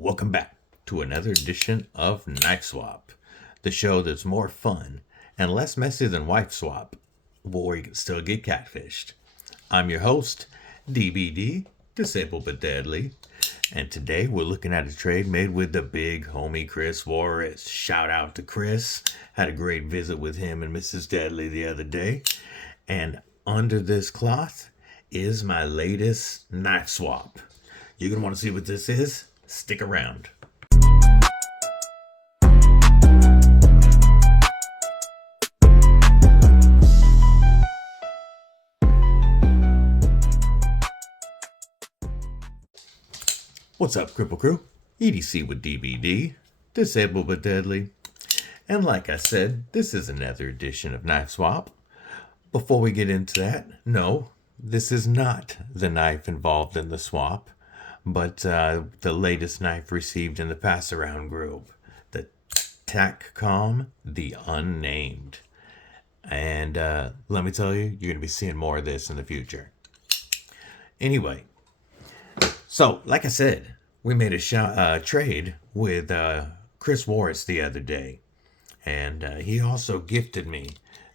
Welcome back to another edition of Knife Swap, the show that's more fun and less messy than Wife Swap, but where you can still get catfished. I'm your host, DBD, Disabled But Deadly, and today we're looking at a trade made with the big homie Chris Warris. Shout out to Chris. Had a great visit with him and Mrs. Deadly the other day. And under this cloth is my latest knife swap. You're going to want to see what this is? Stick around. What's up, Cripple Crew? EDC with DBD, Disabled But Deadly. And like I said, this is another edition of Knife Swap. Before we get into that, no, this is not the knife involved in the swap, but the latest knife received in the pass-around group, the TakCom The Unnamed. And let me tell you, you're going to be seeing more of this in the future. Anyway, so like I said, we made a trade with Chris Warris the other day. And he also gifted me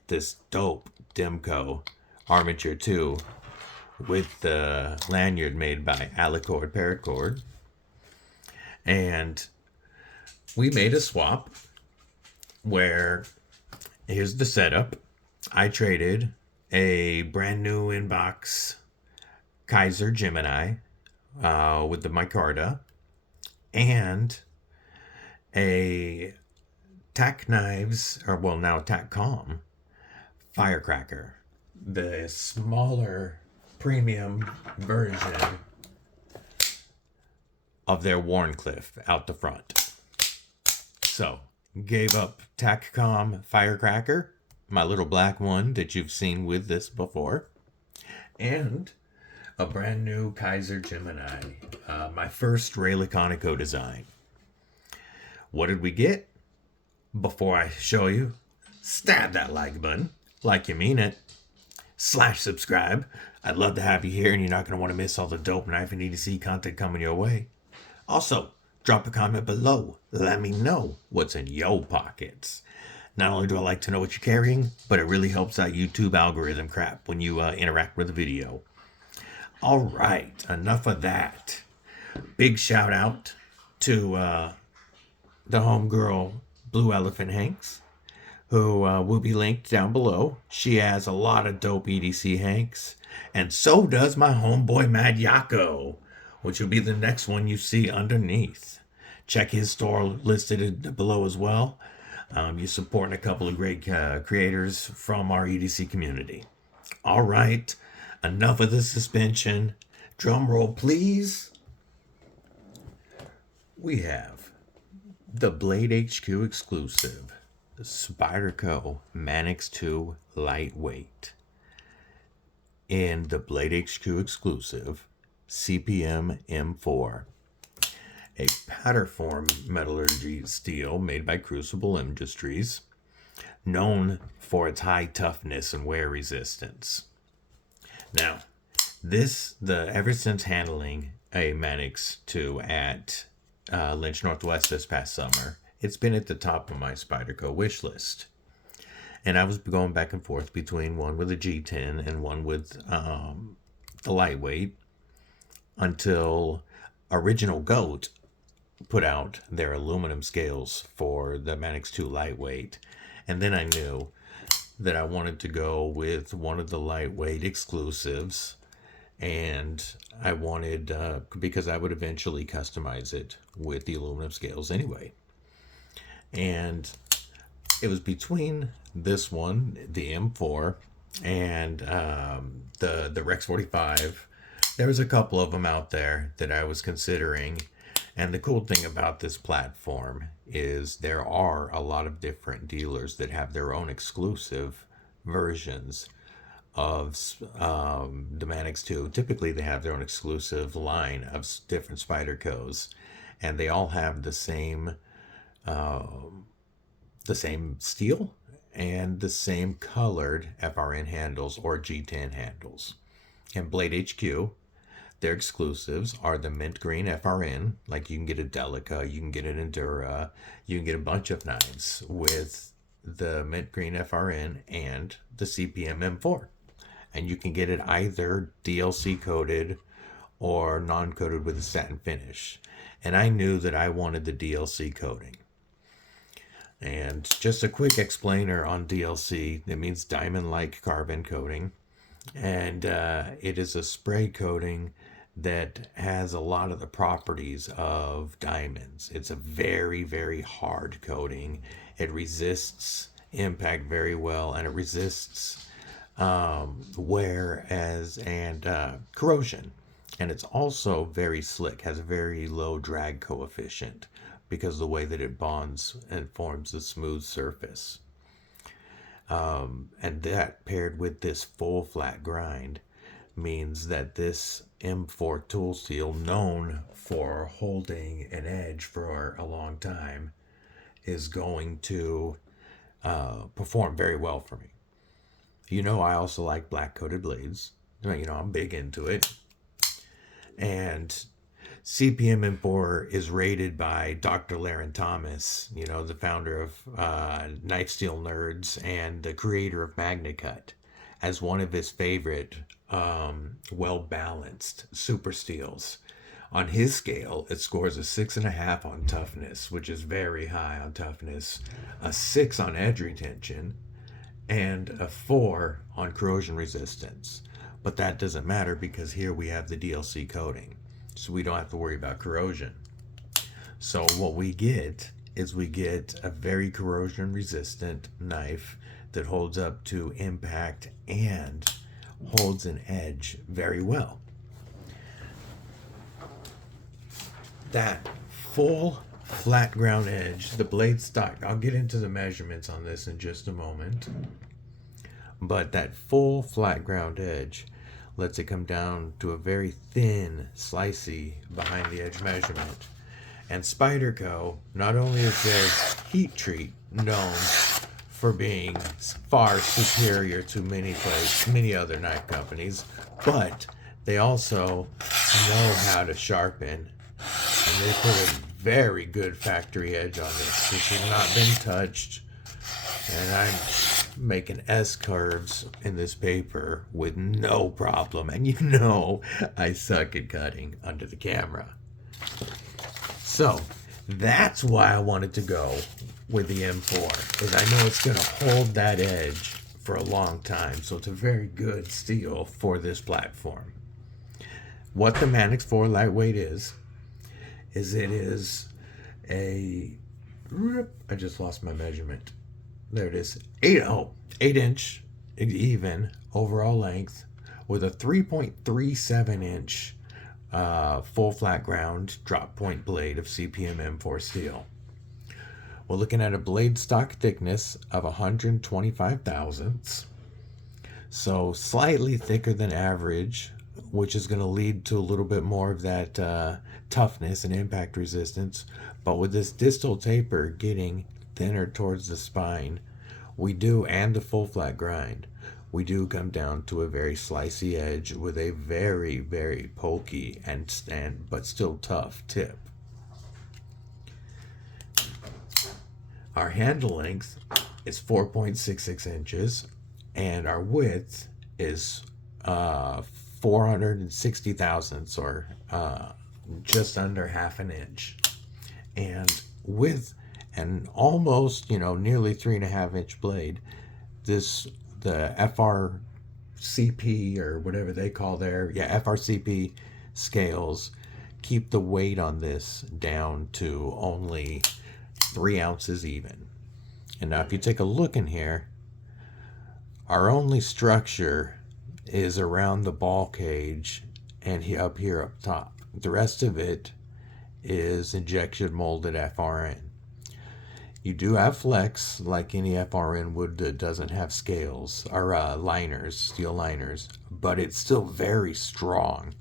this dope Demco Armature 2 with the lanyard made by Alicord Paracord. And we made a swap where, here's the setup. I traded a brand new inbox Kizer Gemini with the micarta and a TakCom firecracker, the smaller premium version of their Wharncliffe out the front. So, gave up TakCom firecracker, my little black one that you've seen with this before, and a brand new Kizer Gemini, my first Ray Laconico design. What did we get? Before I show you, stab that like button, like you mean it. / subscribe. I'd love to have you here, and you're not going to want to miss all the dope knife and EDC content coming your way. Also, drop a comment below. Let me know what's in your pockets. Not only do I like to know what you're carrying, but it really helps out YouTube algorithm crap when you interact with the video. All right, enough of that. Big shout out to the homegirl Blue Elephant Hanks, who will be linked down below. She has a lot of dope EDC Hanks, and so does my homeboy Mad Yako, which will be the next one you see underneath. Check his store listed below as well. You're supporting a couple of great creators from our EDC community. All right, enough of the suspension. Drum roll, please. We have the Blade HQ exclusive, the Spyderco Manix 2 Lightweight, in the Blade HQ exclusive CPM M4, a powder-form metallurgy steel made by Crucible Industries, known for its high toughness and wear resistance. Now, ever since handling a Manix 2 at Lynch Northwest this past summer, it's been at the top of my Spyderco wish list. And I was going back and forth between one with a G10 and one with the lightweight until Original Goat put out their aluminum scales for the Manix 2 lightweight. And then I knew that I wanted to go with one of the lightweight exclusives, and I wanted, because I would eventually customize it with the aluminum scales anyway. And it was between this one, the M4, and the Rex 45. There was a couple of them out there that I was considering. And the cool thing about this platform is there are a lot of different dealers that have their own exclusive versions of the Manix 2. Typically, they have their own exclusive line of different Spydercos, and they all have the same steel and the same colored FRN handles or G10 handles. And Blade HQ, Their exclusives are the mint green FRN, like you can get a Delica, you can get an Endura, you can get a bunch of knives with the mint green FRN and the CPM M4. And you can get it either DLC coated or non-coated with a satin finish. And I knew that I wanted the DLC coating. And just a quick explainer on DLC, it means diamond-like carbon coating. And it is a spray coating that has a lot of the properties of diamonds. It's a very, very hard coating. It resists impact very well, and it resists wear and corrosion. And it's also very slick, has a very low drag coefficient because of the way that it bonds and forms a smooth surface. And that paired with this full flat grind means that this M4 tool steel, known for holding an edge for a long time, is going to perform very well for me. You know, I also like black coated blades. You know, I'm big into it. And CPM M4 is rated by Dr. Laren Thomas, you know, the founder of Knife Steel Nerds and the creator of MagnaCut, as one of his favorite well-balanced super steels. On his scale, it scores a 6.5 on toughness, which is very high on toughness, a 6 on edge retention, and a 4 on corrosion resistance. But that doesn't matter because here we have the DLC coating, so we don't have to worry about corrosion. So what we get is we get a very corrosion resistant knife that holds up to impact and holds an edge very well. That full flat ground edge, the blade stock, I'll get into the measurements on this in just a moment, but that full flat ground edge lets it come down to a very thin, slicey behind the edge measurement. And Spyderco, not only is their heat treat known for being far superior to many other knife companies, but they also know how to sharpen, and they put a very good factory edge on this. This has not been touched, and I'm making S curves in this paper with no problem, and you know I suck at cutting under the camera. So that's why I wanted to go with the M4, because I know it's going to hold that edge for a long time. So it's a very good steel for this platform. What the Manix 4 lightweight is it is a, I just lost my measurement. There it is. 8 inch even overall length with a 3.37 inch full flat ground drop point blade of CPM M4 steel. We're looking at a blade stock thickness of 125 thousandths, so slightly thicker than average, which is going to lead to a little bit more of that toughness and impact resistance. But with this distal taper getting thinner towards the spine, and the full flat grind, we do come down to a very slicey edge with a very, very pokey but still tough tip. Our handle length is 4.66 inches, and our width is 460 thousandths, or just under half an inch. And with an almost, nearly 3.5 inch blade, the FRCP, or whatever they call FRCP scales keep the weight on this down to only 3 ounces even. And now if you take a look in here, our only structure is around the ball cage and up here up top. The rest of it is injection molded FRN. You do have flex like any FRN would that doesn't have scales or liners, steel liners, but it's still very strong,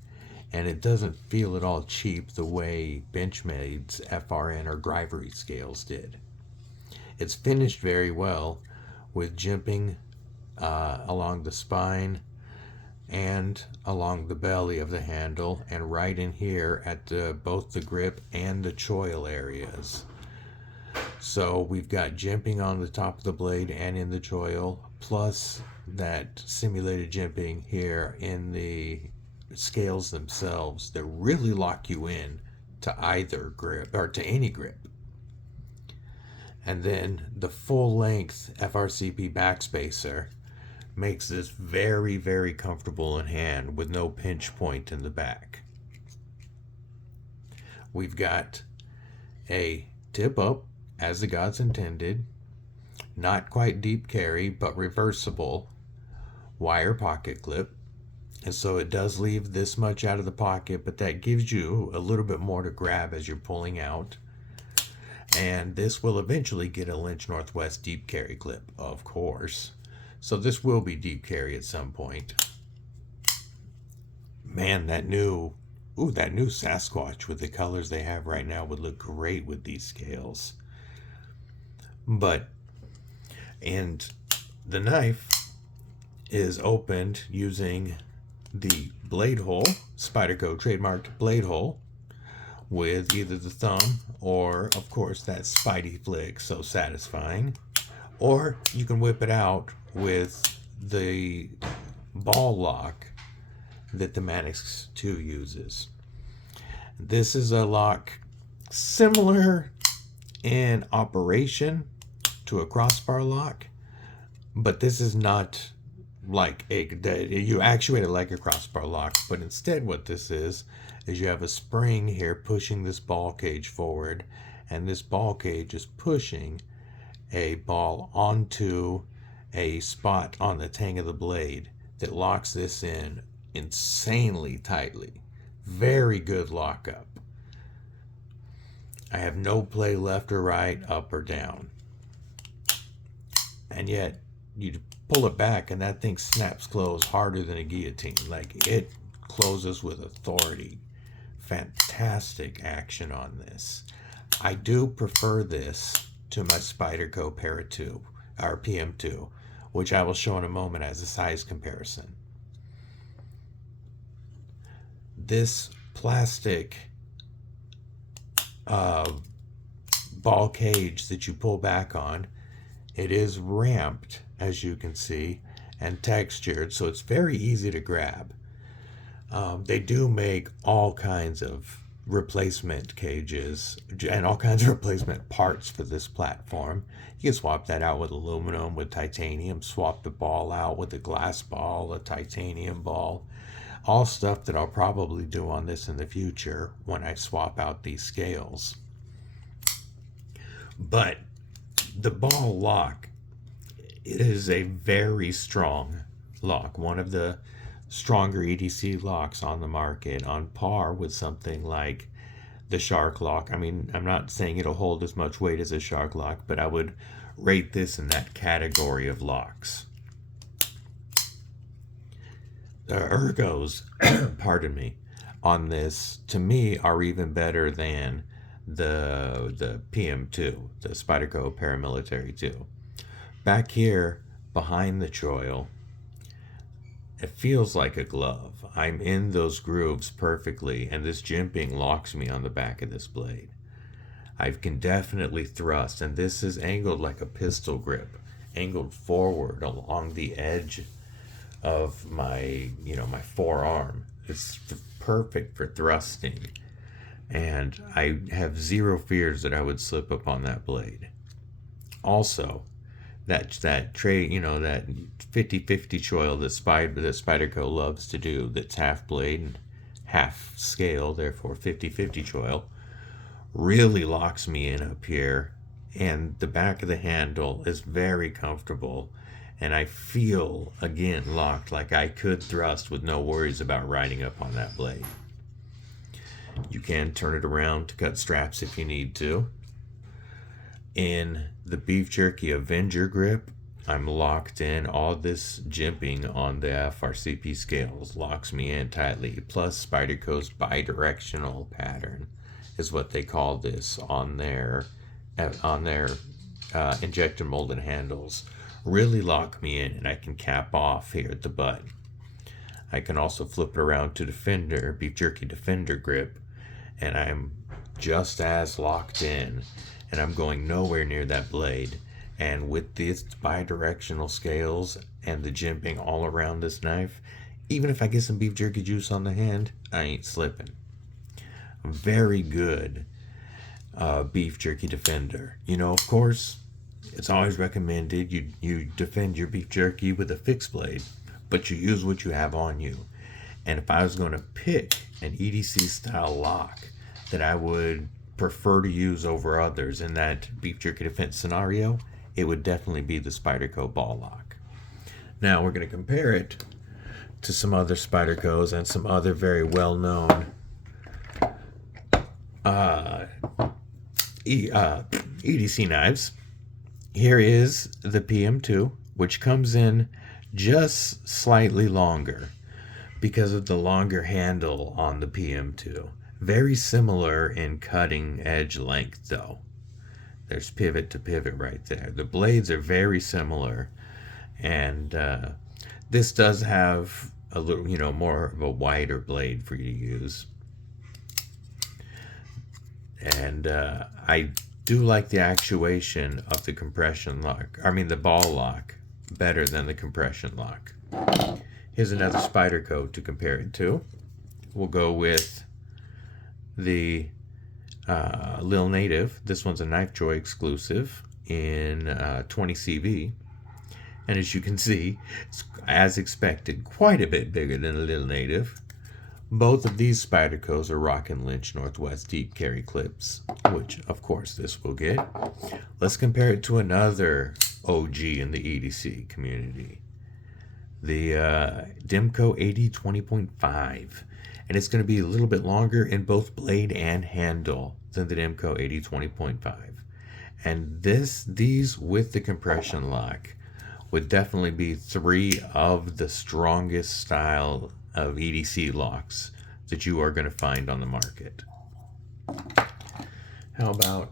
and it doesn't feel at all cheap the way Benchmade's FRN or Grivery scales did. It's finished very well with jimping along the spine, and along the belly of the handle, and right in here at both the grip and the choil areas. So we've got jimping on the top of the blade and in the choil, plus that simulated jimping here in the scales themselves that really lock you in to either grip or to any grip. And then the full length FRCP backspacer makes this very, very comfortable in hand with no pinch point in the back. We've got a tip up as the gods intended, not quite deep carry, but reversible wire pocket clip. And so it does leave this much out of the pocket, but that gives you a little bit more to grab as you're pulling out. And this will eventually get a Lynch Northwest deep carry clip, of course. So this will be deep carry at some point. Man, that new Sasquatch with the colors they have right now would look great with these scales. And the knife is opened using the blade hole, Spyderco trademarked blade hole, with either the thumb or, of course, that Spidey flick, so satisfying. Or you can whip it out with the ball lock that the Manix 2 uses. This is a lock similar in operation to a crossbar lock, but this is not like you actuate it like a crossbar lock, but instead what this is you have a spring here pushing this ball cage forward, and this ball cage is pushing a ball onto a spot on the tang of the blade that locks this in insanely tightly. Very good lockup. I have no play left or right, up or down. And yet you pull it back and that thing snaps closed harder than a guillotine. Like, it closes with authority. Fantastic action on this. I do prefer this to my Spyderco Para 2 or PM2, which I will show in a moment as a size comparison. This plastic ball cage that you pull back on, it is ramped, as you can see, and textured, so it's very easy to grab. They do make all kinds of replacement cages and all kinds of replacement parts for this platform. You can swap that out with aluminum, with titanium, swap the ball out with a glass ball, a titanium ball, all stuff that I'll probably do on this in the future when I swap out these scales. But the ball lock, it is a very strong lock, one of the stronger EDC locks on the market, on par with something like the Shark lock. I mean, I'm not saying it'll hold as much weight as a Shark lock, but I would rate this in that category of locks. The ergos, pardon me, on this, to me, are even better than the PM2, the Spyderco Paramilitary 2. Back here, behind the choil, it feels like a glove. I'm in those grooves perfectly, and this jimping locks me on the back of this blade. I can definitely thrust, and this is angled like a pistol grip, angled forward along the edge of my, my forearm. It's perfect for thrusting, and I have zero fears that I would slip up on that blade. Also, that tray, that 50-50 choil that Spyderco loves to do, that's half blade and half scale, therefore 50-50 choil, really locks me in up here, and the back of the handle is very comfortable, and I feel, again, locked, like I could thrust with no worries about riding up on that blade. You can turn it around to cut straps if you need to. In the Beef Jerky Avenger grip, I'm locked in. All this jimping on the FRCP scales locks me in tightly. Plus, Spyderco's bidirectional pattern is what they call this on their injector molded handles. Really lock me in, and I can cap off here at the butt. I can also flip it around to Defender, Beef Jerky Defender grip, and I'm just as locked in, and I'm going nowhere near that blade. And with these bi-directional scales and the jimping all around this knife, even if I get some beef jerky juice on the hand, I ain't slipping. Very good beef jerky defender. You know, of course, it's always recommended you defend your beef jerky with a fixed blade, but you use what you have on you. And if I was going to pick an EDC style lock that I would prefer to use over others in that beef jerky defense scenario, it would definitely be the Spyderco ball lock. Now we're going to compare it to some other Spydercos and some other very well-known EDC knives. Here is the PM2, which comes in just slightly longer because of the longer handle on the PM2. Very similar in cutting edge length though. There's pivot to pivot right there. The blades are very similar, and this does have a little, you know, more of a wider blade for you to use. And I do like the actuation of the compression lock, the ball lock, better than the compression lock. Here's another Spyderco to compare it to. We'll go with the Lil Native. This one's a KnifeJoy exclusive in 20 CV. And as you can see, it's, as expected, quite a bit bigger than the Lil Native. Both of these Spydercos are rocking Lynch Northwest deep carry clips, which of course this will get. Let's compare it to another OG in the EDC community, the Demco AD 20.5, and it's going to be a little bit longer in both blade and handle than the Demco AD 20.5. And these with the compression lock would definitely be three of the strongest style of EDC locks that you are going to find on the market. How about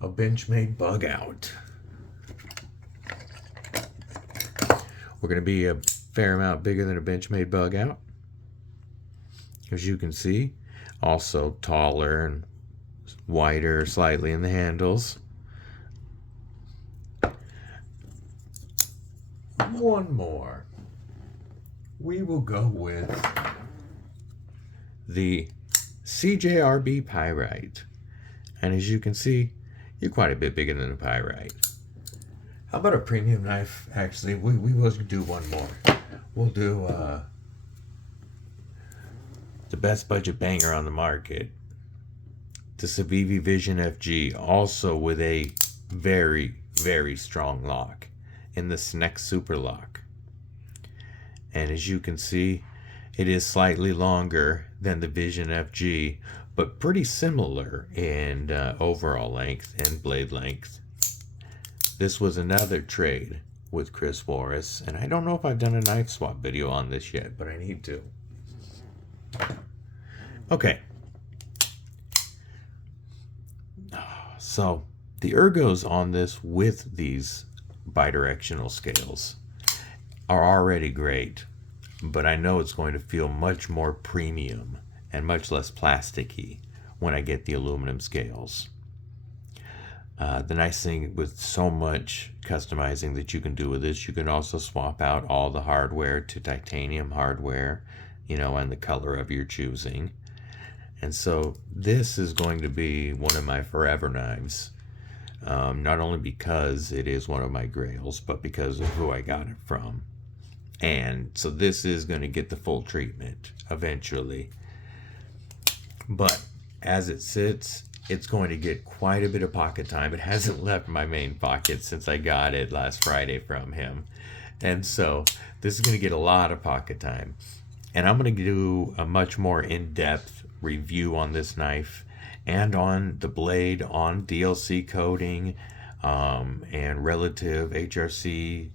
a Benchmade bug out? We're going to be a fair amount bigger than a Benchmade bug out, as you can see. Also taller and wider slightly in the handles. One more. We will go with the CJRB Pyrite. And as you can see, you're quite a bit bigger than a Pyrite. How about a premium knife? Actually, we will do one more. We'll do the best budget banger on the market, the Civivi Vision FG, also with a very, very strong lock in the Snex Super Lock. And as you can see, it is slightly longer than the Vision FG, but pretty similar in overall length and blade length. This was another trade with Chris Morris, and I don't know if I've done a knife swap video on this yet, but I need to. Okay. So the ergos on this with these bidirectional scales are already great, but I know it's going to feel much more premium and much less plasticky when I get the aluminum scales. The nice thing with so much customizing that you can do with this, you can also swap out all the hardware to titanium hardware, you know, and the color of your choosing. And so this is going to be one of my forever knives. Not only because it is one of my grails, but because of who I got it from. And so this is going to get the full treatment eventually. But as it sits, it's going to get quite a bit of pocket time. It hasn't left my main pocket since I got it last Friday from him. And so this is going to get a lot of pocket time. And I'm going to do a much more in-depth review on this knife and on the blade, on DLC coding, and relative HRC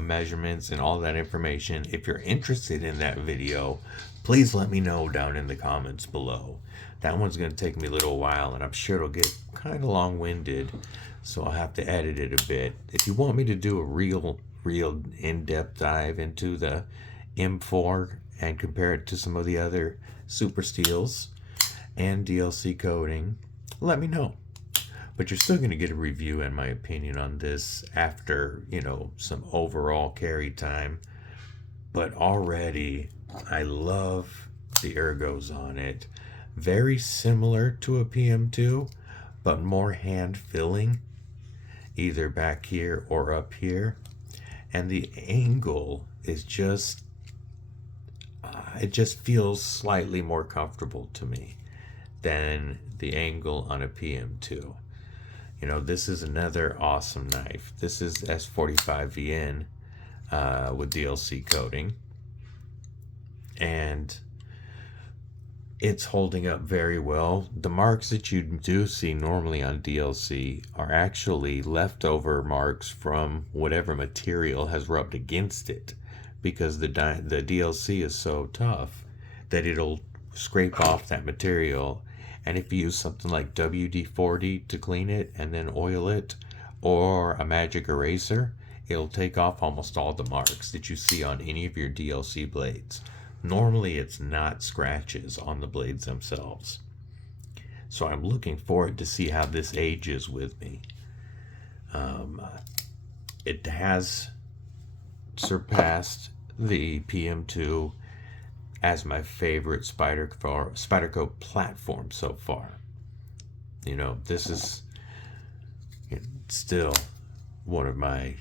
measurements and all that information. If you're interested in that video, please let me know down in the comments below. That one's going to take me a little while, and I'm sure it'll get kind of long-winded, so I'll have to edit it a bit. If you want me to do a real in-depth dive into the M4 and compare it to some of the other super steels and DLC coating, let me know. But you're still going to get a review, in my opinion, on this after, some overall carry time. But already, I love the ergos on it. Very similar to a PM2, but more hand filling, either back here or up here. And the angle is just, it just feels slightly more comfortable to me than the angle on a PM2. This is another awesome knife. This is S45VN with DLC coating. And it's holding up very well. The marks that you do see normally on DLC are actually leftover marks from whatever material has rubbed against it, because the DLC is so tough that it'll scrape off that material. And if you use something like WD-40 to clean it and then oil it, or a magic eraser, it'll take off almost all the marks that you see on any of your DLC blades. Normally it's not scratches on the blades themselves. So I'm looking forward to see how this ages with me. It has surpassed the PM2 as my favorite Spyderco platform so far. This is still one of my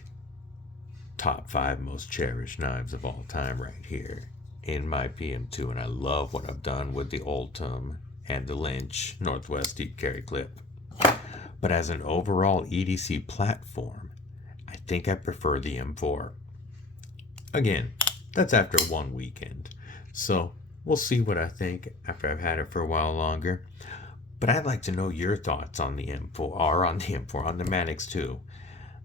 top 5 most cherished knives of all time right here in my PM2, and I love what I've done with the Ultim and the Lynch Northwest Deep Carry Clip. But as an overall EDC platform, I think I prefer the M4. Again, that's after one weekend. So we'll see what I think after I've had it for a while longer. But I'd like to know your thoughts on the M4, or on the Manix 2,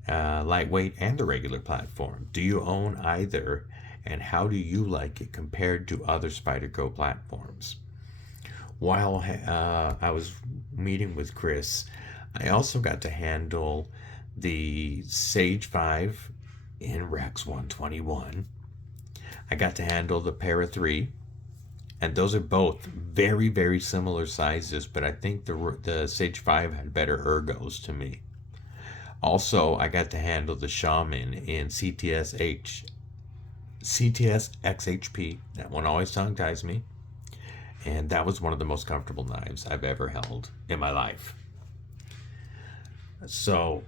lightweight and the regular platform. Do you own either, and how do you like it compared to other Spyderco platforms? While I was meeting with Chris, I also got to handle the Sage 5 in Rex 121. I got to handle the Para 3, and those are both very, very similar sizes, but I think the Sage 5 had better ergos to me. Also, I got to handle the Shaman in CTS XHP. That one always tongue-ties me. And that was one of the most comfortable knives I've ever held in my life. So,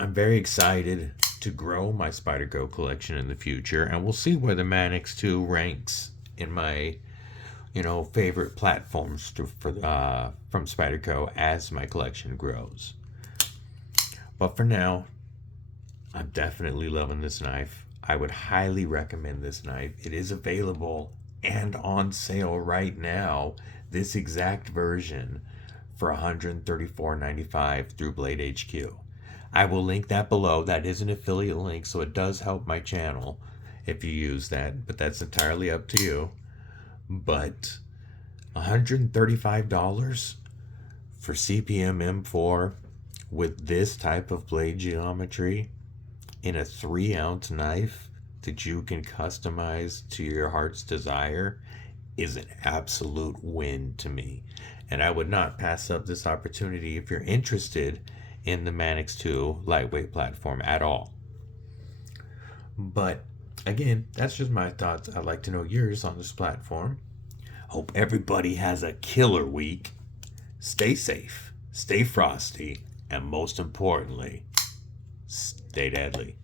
I'm very excited to grow my Spyderco collection in the future, and we'll see where the Manix 2 ranks in my, favorite platforms from Spyderco as my collection grows. But for now, I'm definitely loving this knife. I would highly recommend this knife. It is available and on sale right now, this exact version, for $134.95 through Blade HQ. I will link that below. That is an affiliate link, so it does help my channel if you use that, but that's entirely up to you. But $135 for CPM M4 with this type of blade geometry in a 3-ounce knife that you can customize to your heart's desire is an absolute win to me. And I would not pass up this opportunity if you're interested in the Manix 2 lightweight platform at all. But again, that's just my thoughts. I'd like to know yours on this platform. Hope everybody has a killer week. Stay safe, stay frosty, and most importantly, stay deadly.